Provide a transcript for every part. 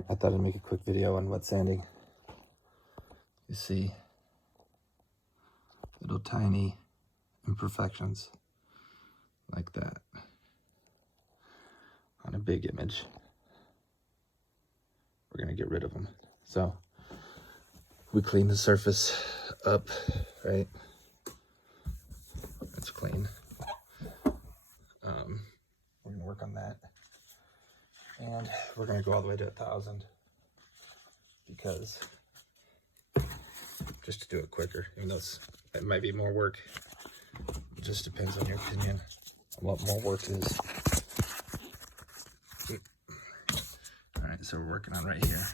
Alright, I thought I'd make a quick video on wet sanding. You see little tiny imperfections like that on a big image. We're gonna get rid of them. So we clean the surface up, right? It's clean. We're gonna work on that. And we're gonna go all the way to 1,000 because just to do it quicker, even though it might be more work. It just depends on your opinion on what more work is. All right, so we're working on right here.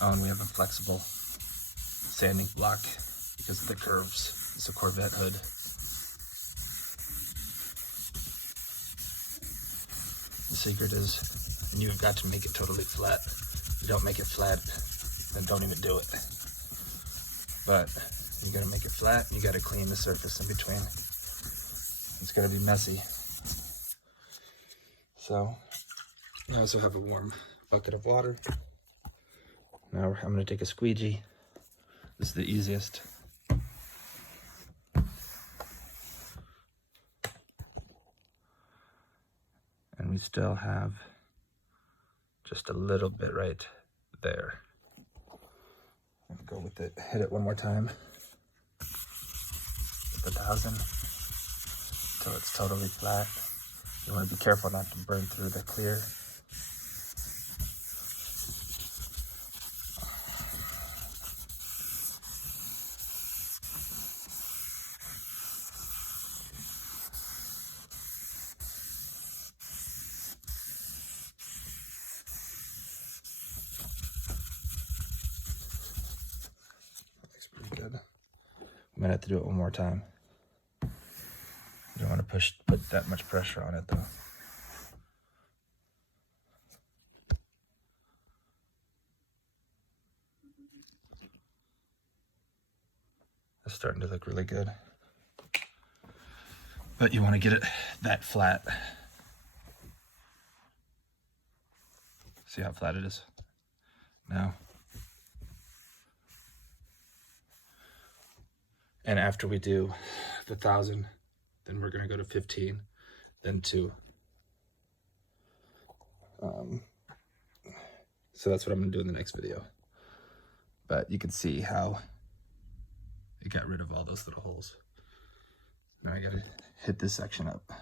Oh, and we have a flexible sanding block because of the curves. It's a Corvette hood. The secret is you've got to make it totally flat. If you don't make it flat, then don't even do it. But you gotta make it flat, and you gotta clean the surface in between. It's gonna be messy. So I also have a warm bucket of water. Now I'm gonna take a squeegee. This is the easiest. And we still have just a little bit right there. Go with it, hit it one more time with 1,000 until it's totally flat. You want to be careful not to burn through the clear. Good. I'm gonna have to do it one more time. You don't want to put that much pressure on it though. It's starting to look really good. But you want to get it that flat. See how flat it is? Now. And after we do the 1,000, then we're gonna go to 15, then 2. So that's what I'm gonna do in the next video. But you can see how it got rid of all those little holes. Now I gotta hit this section up.